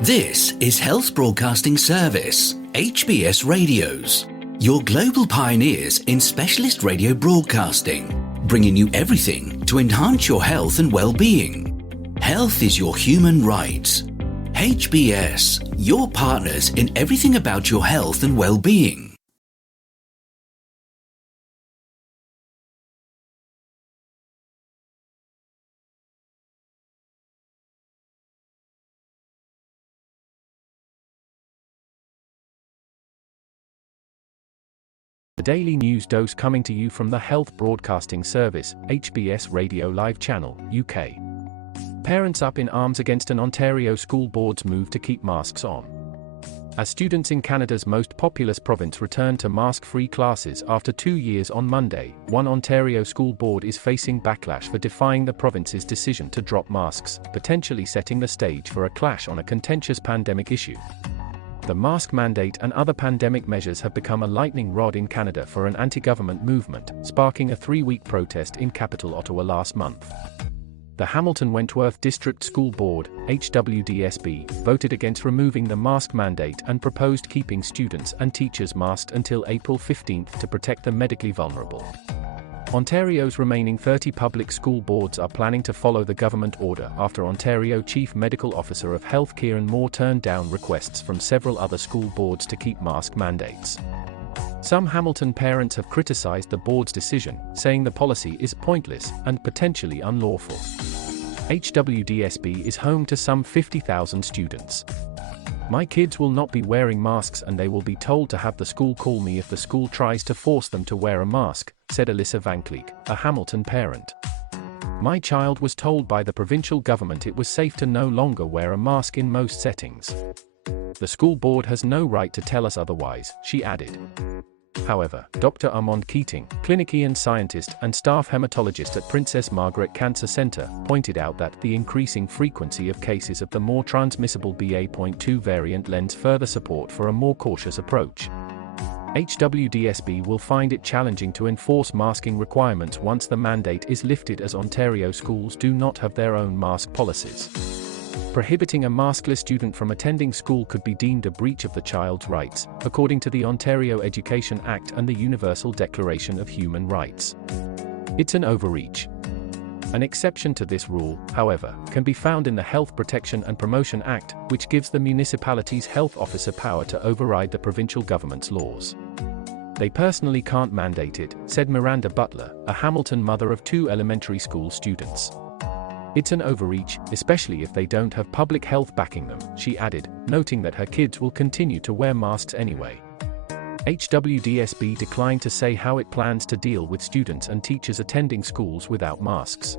This is Health Broadcasting Service HBS Radios, your global pioneers in specialist radio broadcasting, bringing you everything to enhance your health and well-being. Health is your human right. HBS, your partners in everything about your health and well-being. The daily news dose coming to you from the Health Broadcasting Service HBS Radio Live Channel, UK. Parents up in arms against an Ontario school board's move to keep masks on. As students in Canada's most populous province return to mask-free classes after 2 years on Monday, one Ontario school board is facing backlash for defying the province's decision to drop masks, potentially setting the stage for a clash on a contentious pandemic issue. The mask mandate and other pandemic measures have become a lightning rod in Canada for an anti-government movement, sparking a 3-week protest in capital Ottawa last month. The Hamilton Wentworth District School Board, HWDSB, voted against removing the mask mandate and proposed keeping students and teachers masked until April 15 to protect the medically vulnerable. Ontario's remaining 30 public school boards are planning to follow the government order after Ontario Chief Medical Officer of Health Kieran Moore turned down requests from several other school boards to keep mask mandates. Some Hamilton parents have criticised the board's decision, saying the policy is pointless and potentially unlawful. HWDSB is home to some 50,000 students. "My kids will not be wearing masks and they will be told to have the school call me if the school tries to force them to wear a mask," said Alyssa Van Cleek, a Hamilton parent. "My child was told by the provincial government it was safe to no longer wear a mask in most settings. The school board has no right to tell us otherwise," she added. However, Dr. Armand Keating, clinician scientist and staff hematologist at Princess Margaret Cancer Centre, pointed out that the increasing frequency of cases of the more transmissible BA.2 variant lends further support for a more cautious approach. HWDSB will find it challenging to enforce masking requirements once the mandate is lifted, as Ontario schools do not have their own mask policies. Prohibiting a maskless student from attending school could be deemed a breach of the child's rights, according to the Ontario Education Act and the Universal Declaration of Human Rights. It's an overreach. An exception to this rule, however, can be found in the Health Protection and Promotion Act, which gives the municipality's health officer power to override the provincial government's laws. "They personally can't mandate it," said Miranda Butler, a Hamilton mother of 2 elementary school students. "It's an overreach, especially if they don't have public health backing them," she added, noting that her kids will continue to wear masks anyway. HWDSB declined to say how it plans to deal with students and teachers attending schools without masks.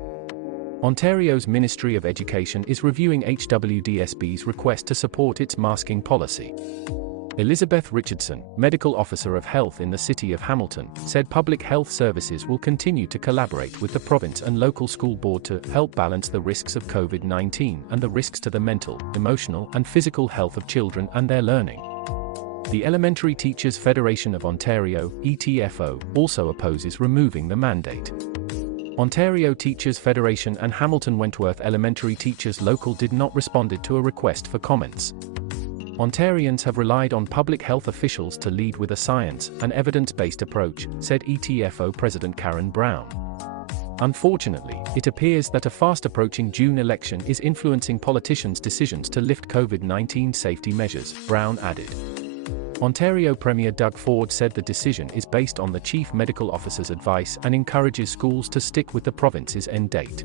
Ontario's Ministry of Education is reviewing HWDSB's request to support its masking policy. Elizabeth Richardson, Medical Officer of Health in the City of Hamilton, said public health services will continue to collaborate with the province and local school board to help balance the risks of COVID-19 and the risks to the mental, emotional and physical health of children and their learning. The Elementary Teachers Federation of Ontario, ETFO, also opposes removing the mandate. Ontario Teachers Federation and Hamilton Wentworth Elementary Teachers Local did not respond to a request for comments. Ontarians have relied on public health officials to lead with a science and evidence-based approach, said ETFO President Karen Brown. Unfortunately, it appears that a fast-approaching June election is influencing politicians' decisions to lift COVID-19 safety measures, Brown added. Ontario Premier Doug Ford said the decision is based on the Chief Medical Officer's advice and encourages schools to stick with the province's end date.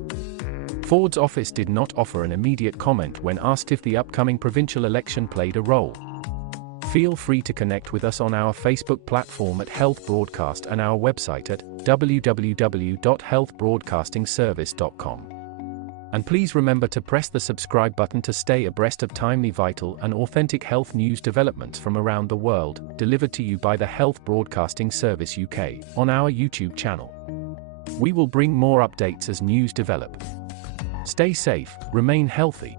Ford's office did not offer an immediate comment when asked if the upcoming provincial election played a role. Feel free to connect with us on our Facebook platform at Health Broadcast and our website at www.healthbroadcastingservice.com. And please remember to press the subscribe button to stay abreast of timely, vital and authentic health news developments from around the world, delivered to you by the Health Broadcasting Service UK, on our YouTube channel. We will bring more updates as news develop. Stay safe, remain healthy,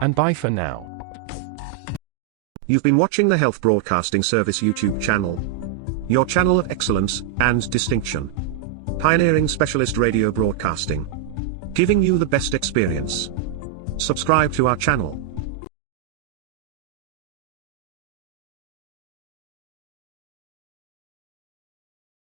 and bye for now. You've been watching the Health Broadcasting Service YouTube channel, your channel of excellence and distinction. Pioneering specialist radio broadcasting, giving you the best experience. Subscribe to our channel.